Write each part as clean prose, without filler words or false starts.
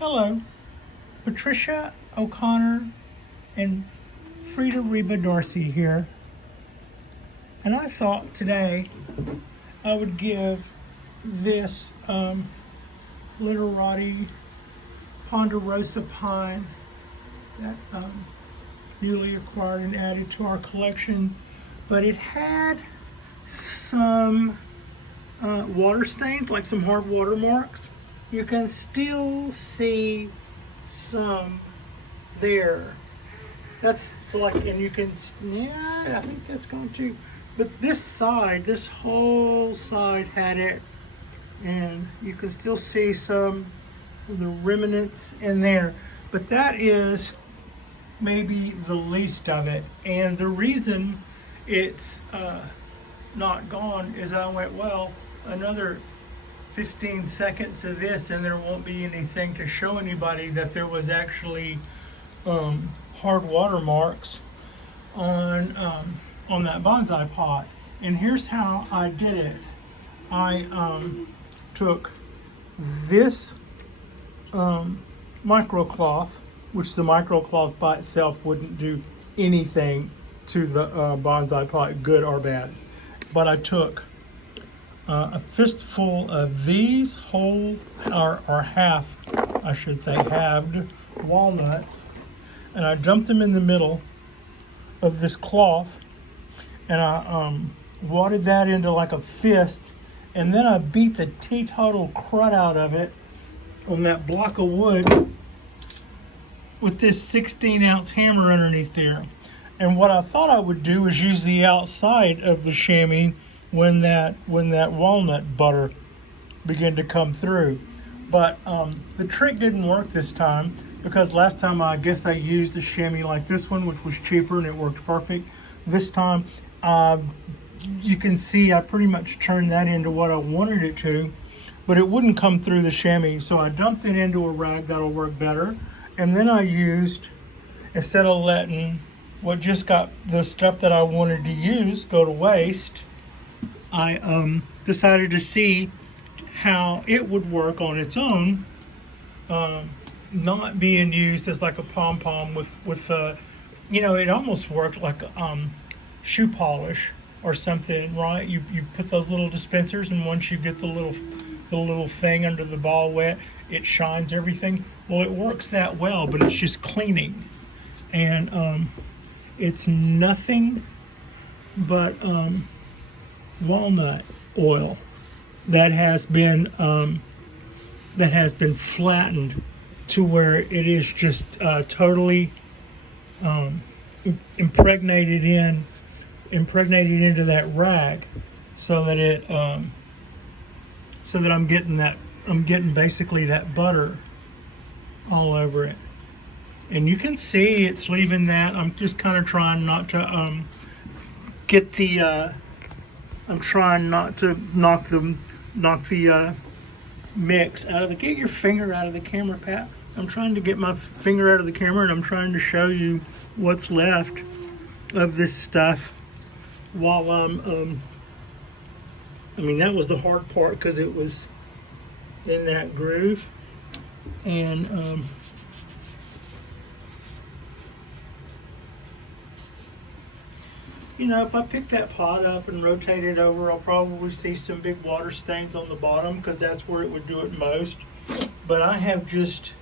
Hello, Patricia O'Connor and Frida Reba Darcy here. And I thought today I would give this literati ponderosa pine that newly acquired and added to our collection, but it had some water stains, like some hard watermarks. You can still see some there. That's like, and you can, yeah, I think that's going to, but this side, this whole side had it, and you can still see some of the remnants in there, but that is maybe the least of it. And the reason it's not gone is I went, well, another 15 seconds of this and there won't be anything to show anybody that there was actually hard watermarks on that bonsai pot. And here's how I did it. I took this microcloth, which the microcloth by itself wouldn't do anything to the bonsai pot, good or bad, but I took a fistful of these whole, or half, I should say, halved walnuts, and I dumped them in the middle of this cloth, and I wadded that into like a fist, and then I beat the teetotal crud out of it on that block of wood with this 16-ounce hammer underneath there. And what I thought I would do is use the outside of the chamois when that walnut butter began to come through. But the trick didn't work this time, because last time I guess I used a chamois like this one, which was cheaper, and it worked perfect. This time, you can see I pretty much turned that into what I wanted it to, but it wouldn't come through the chamois. So I dumped it into a rag that'll work better. And then I used, instead of letting what just got the stuff that I wanted to use go to waste, I decided to see how it would work on its own, not being used as like a pom-pom with it almost worked like shoe polish or something, right? You put those little dispensers, and once you get the little thing under the ball wet, it shines everything. Well, it works that well, but it's just cleaning, and it's nothing but walnut oil that has been flattened to where it is just totally impregnated into that rag, so that I'm getting basically that butter all over it. And you can see it's leaving that. I'm just kind of trying not to get the I'm trying not to knock the mix out of the, get your finger out of the camera, Pat. I'm trying to get my finger out of the camera, and I'm trying to show you what's left of this stuff while I'm that was the hard part, because it was in that groove. And if I pick that pot up and rotate it over, I'll probably see some big water stains on the bottom, because that's where it would do it most. But I have just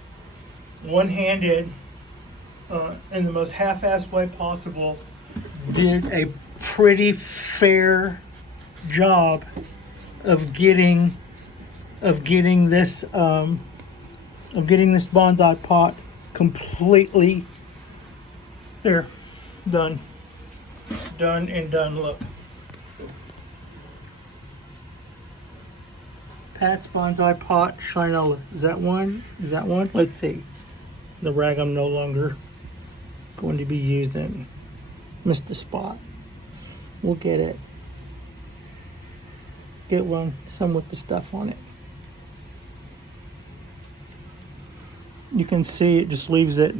one-handed, in the most half-assed way possible, did a pretty fair job of getting this bonsai pot completely there, done and done. Look, Pat's bonsai pot, Shinola. Is that one? Let's see. The rag I'm no longer going to be using. Missed the spot. We'll get it. Get some with the stuff on it. You can see it just leaves it.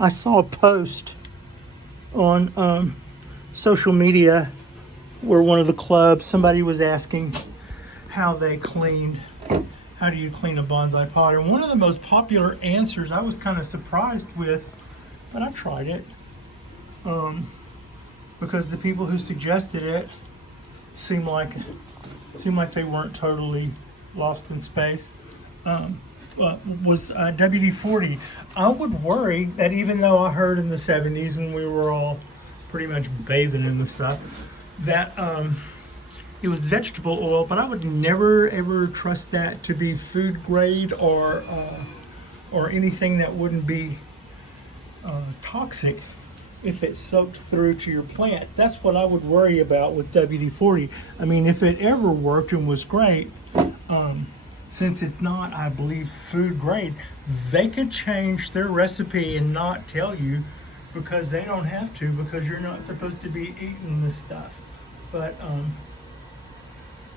I saw a post on social media where one of the clubs, somebody was asking how they cleaned how do you clean a bonsai pot? And one of the most popular answers I was kind of surprised with, but I tried it, because the people who suggested it seemed like they weren't totally lost in space. Was WD-40. I would worry that even though I heard in the 70s when we were all pretty much bathing in the stuff, that it was vegetable oil, but I would never ever trust that to be food grade or anything that wouldn't be toxic if it soaked through to your plant. That's what I would worry about with WD-40. I mean, if it ever worked and was great, since it's not, I believe, food grade, they could change their recipe and not tell you because they don't have to, because you're not supposed to be eating this stuff. But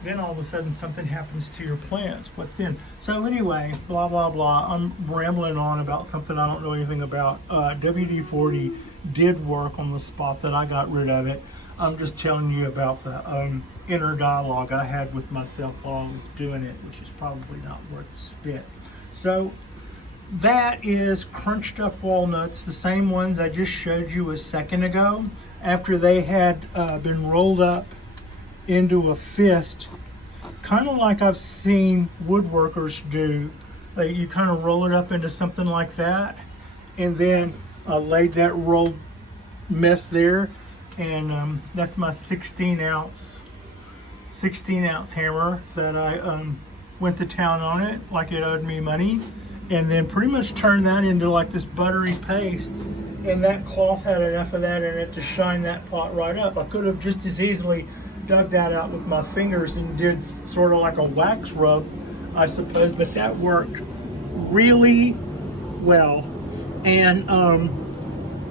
then all of a sudden something happens to your plants. What then? So anyway, blah, blah, blah. I'm rambling on about something I don't know anything about. WD-40 did work on the spot that I got rid of it. I'm just telling you about the inner dialogue I had with myself while I was doing it, which is probably not worth spit. So that is crunched up walnuts, the same ones I just showed you a second ago, after they had been rolled up into a fist, kind of like I've seen woodworkers do. You kind of roll it up into something like that, and then I laid that rolled mess there, and that's my 16 ounce hammer that I went to town on it like it owed me money, and then pretty much turned that into like this buttery paste, and that cloth had enough of that in it to shine that pot right up. I could have just as easily dug that out with my fingers and did sort of like a wax rub, I suppose, but that worked really well. And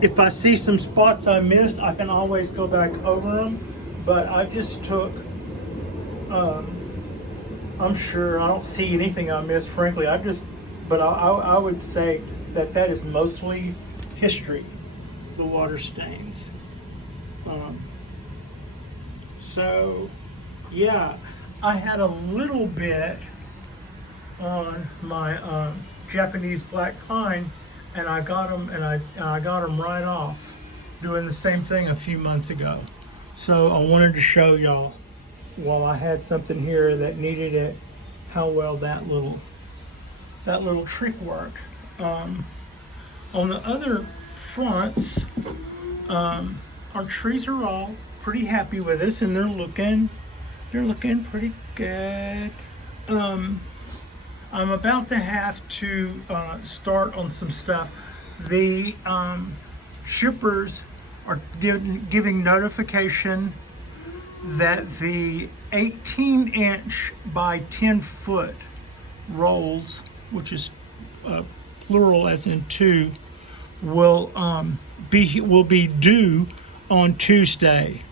if I see some spots I missed, I can always go back over them, but I just took, I'm sure I don't see anything I missed, frankly. But I would say that is mostly history, the water stains. So yeah, I had a little bit on my Japanese black pine, and I got them, and I got them right off doing the same thing a few months ago. So I wanted to show y'all, while I had something here that needed it, how well that little trick worked. On the other fronts, our trees are all pretty happy with us, and they're looking pretty good. I'm about to have to start on some stuff. The shippers are giving notification that the 18-inch by 10-foot rolls, which is plural as in two, will be due on Tuesday.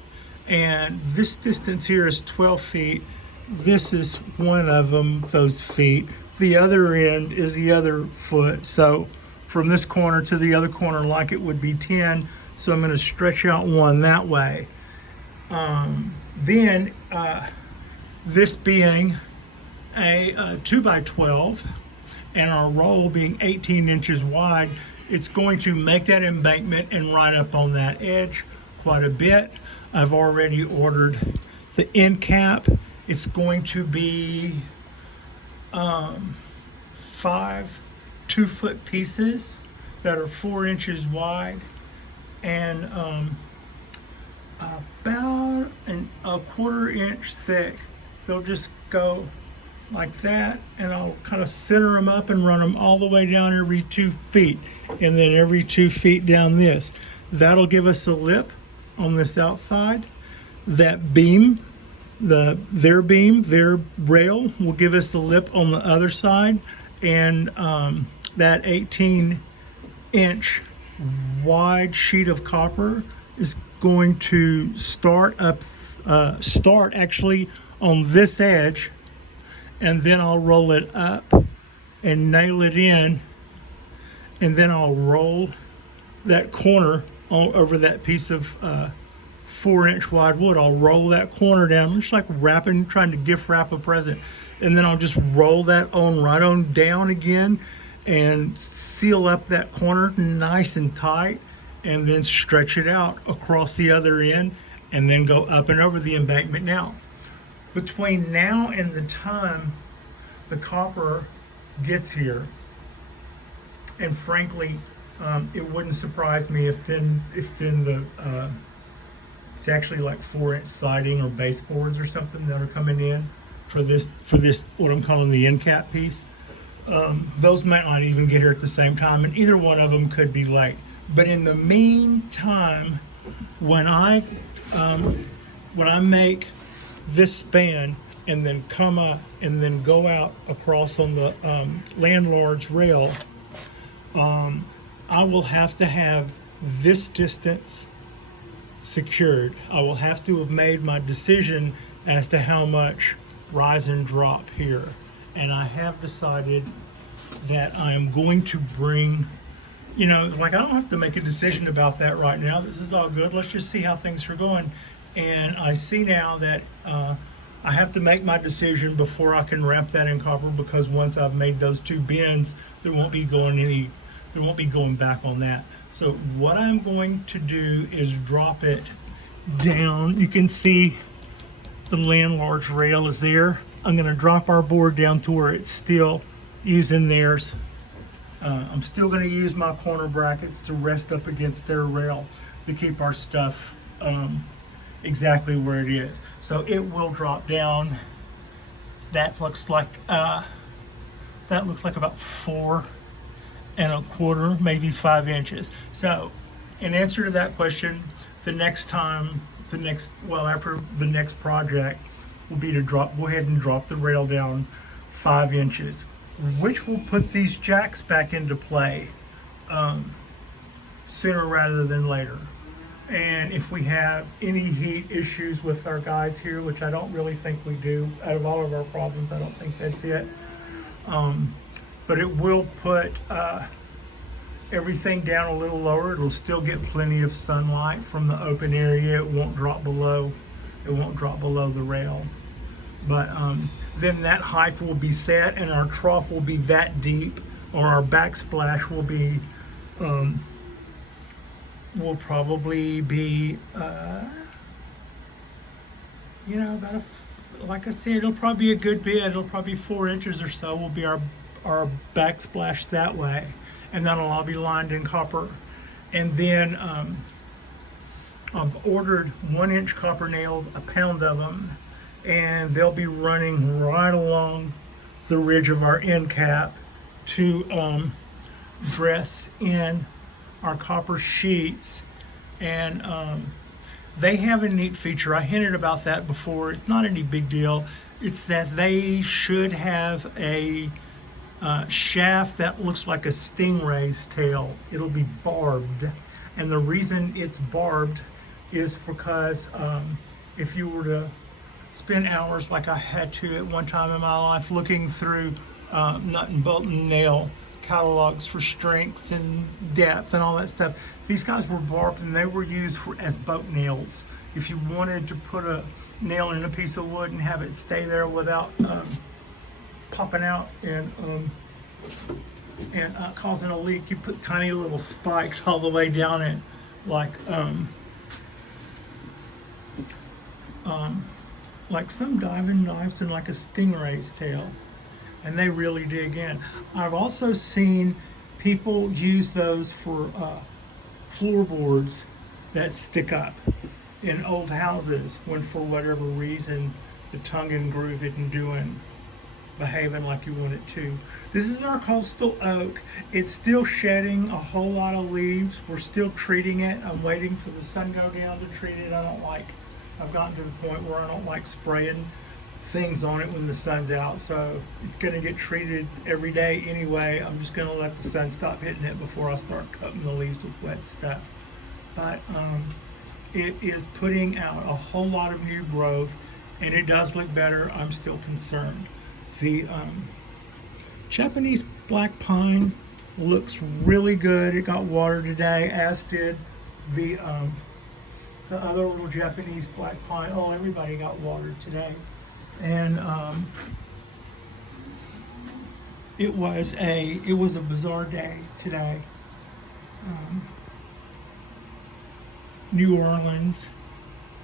And this distance here is 12 feet. This is one of them, those feet. The other end is the other foot. So from this corner to the other corner, like it would be 10. So I'm going to stretch out one that way. Then this being a 2 by 12 and our roll being 18 inches wide, it's going to make that embankment and right up on that edge quite a bit. I've already ordered the end cap. It's going to be 5 2-foot pieces that are 4 inches wide and about a 1/4 inch thick. They'll just go like that, and I'll kind of center them up and run them all the way down every 2 feet, and then every 2 feet down this. That'll give us a lip on this outside. That beam, their rail will give us the lip on the other side, and that 18-inch wide sheet of copper is going to start actually on this edge, and then I'll roll it up and nail it in, and then I'll roll that corner over that piece of 4-inch wide wood. I'll roll that corner down, just like trying to gift wrap a present. and then I'll just roll that on right on down again and seal up that corner nice and tight, and then stretch it out across the other end and then go up and over the embankment. Now, between now and the time the copper gets here, and frankly, it wouldn't surprise me if then the it's actually like 4-inch siding or baseboards or something that are coming in for this what I'm calling the end cap piece. Those might not even get here at the same time, and either one of them could be late. But in the meantime, when I make this span and then come up and then go out across on the landlord's rail, I will have to have this distance secured. I will have to have made my decision as to how much rise and drop here. And I have decided that I am going to bring, like, I don't have to make a decision about that right now. This is all good. Let's just see how things are going. And I see now that I have to make my decision before I can wrap that in copper, because once I've made those 2 bends, there won't be going back on that. So what I'm going to do is drop it down. You can see the landlord's rail is there. I'm going to drop our board down to where it's still using theirs. I'm still going to use my corner brackets to rest up against their rail to keep our stuff exactly where it is. So it will drop down. That looks like about 4 1/4, maybe 5 inches. So in answer to that question, after the next project will be to go ahead and drop the rail down 5 inches, which will put these jacks back into play sooner rather than later. And if we have any heat issues with our guys here, which I don't really think we do, out of all of our problems, I don't think that's it. But it will put everything down a little lower. It'll still get plenty of sunlight from the open area. It won't drop below the rail. But then that height will be set, and our trough will be that deep, or our backsplash will be will probably be about like I said, it'll probably be a good bit. It'll probably be 4 inches or so will be our backsplash that way, and that'll all be lined in copper. And then I've ordered 1-inch copper nails, a pound of them, and they'll be running right along the ridge of our end cap to dress in our copper sheets. And they have a neat feature. I hinted about that before. It's not any big deal. It's that they should have a shaft that looks like a stingray's tail. It'll be barbed, and the reason it's barbed is because if you were to spend hours like I had to at one time in my life looking through nut and bolt and nail catalogs for strength and depth and all that stuff, these guys were barbed, and they were used as boat nails. If you wanted to put a nail in a piece of wood and have it stay there without popping out and causing a leak, you put tiny little spikes all the way down it, like some diving knives and like a stingray's tail, and they really dig in. I've also seen people use those for floorboards that stick up in old houses when, for whatever reason, the tongue and groove isn't behaving like you want it to. This is our coastal oak. It's still shedding a whole lot of leaves. We're still treating it. I'm waiting for the sun to go down to treat it. I've gotten to the point where I don't like spraying things on it when the sun's out, so it's going to get treated every day anyway. I'm just going to let the sun stop hitting it before I start cutting the leaves with wet stuff. But it is putting out a whole lot of new growth, and it does look better. I'm still concerned. The Japanese black pine looks really good. It got water today, as did the other little Japanese black pine. Oh, everybody got watered today. And it was a bizarre day today. New Orleans,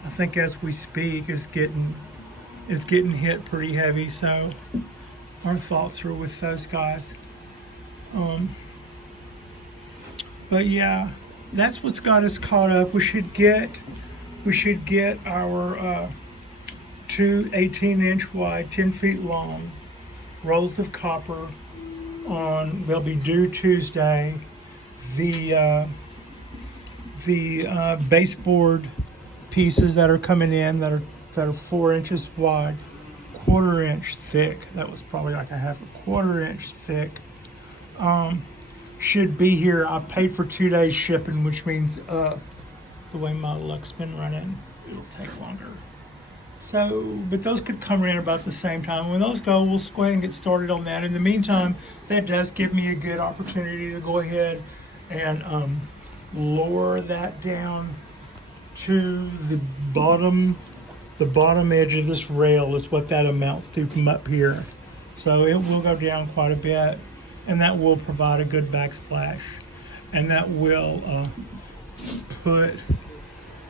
I think as we speak, is getting hit pretty heavy. So our thoughts are with those guys. But yeah, that's what's got us caught up. We should get our two 18-inch wide, 10 feet long rolls of copper on. They'll be due Tuesday. The baseboard pieces that are coming in that are 4 inches wide, 1/4 inch thick. That was probably like a half a 1/4 inch thick. Should be here. I paid for 2 days shipping, which means the way my luck's been running, it'll take longer. So, but those could come in about the same time. When those go, we'll go ahead and get started on that. In the meantime, that does give me a good opportunity to go ahead and lower that down to the bottom edge of this rail is what that amounts to from up here. So it will go down quite a bit, and that will provide a good backsplash, and that will put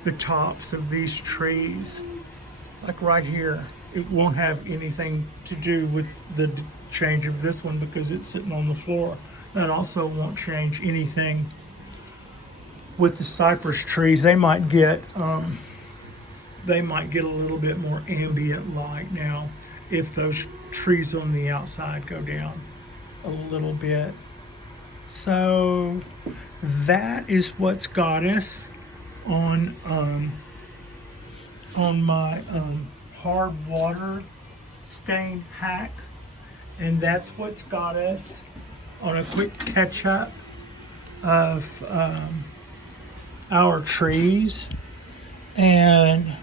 the tops of these trees, like right here, it won't have anything to do with the change of this one because it's sitting on the floor. That also won't change anything with the cypress trees. They might get a little bit more ambient light now if those trees on the outside go down a little bit. So that is what's got us on my hard water stain hack, and that's what's got us on a quick catch up of our trees, and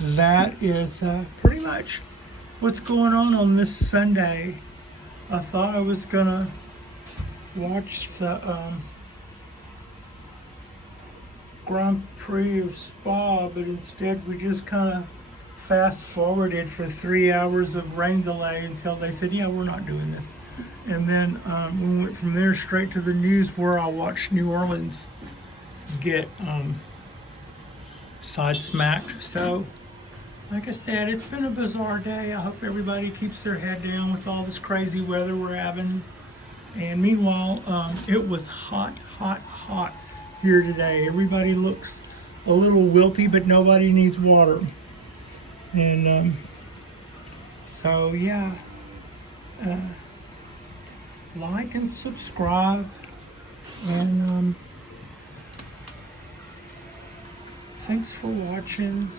that is pretty much what's going on this Sunday. I thought I was gonna watch the Grand Prix of Spa, but instead we just kind of fast forwarded for 3 hours of rain delay until they said, yeah, we're not doing this. And then we went from there straight to the news, where I watched New Orleans get side smacked. So like I said, it's been a bizarre day. I hope everybody keeps their head down with all this crazy weather we're having. And meanwhile, it was hot here today. Everybody looks a little wilty, but nobody needs water. And so yeah, like and subscribe, and thanks for watching.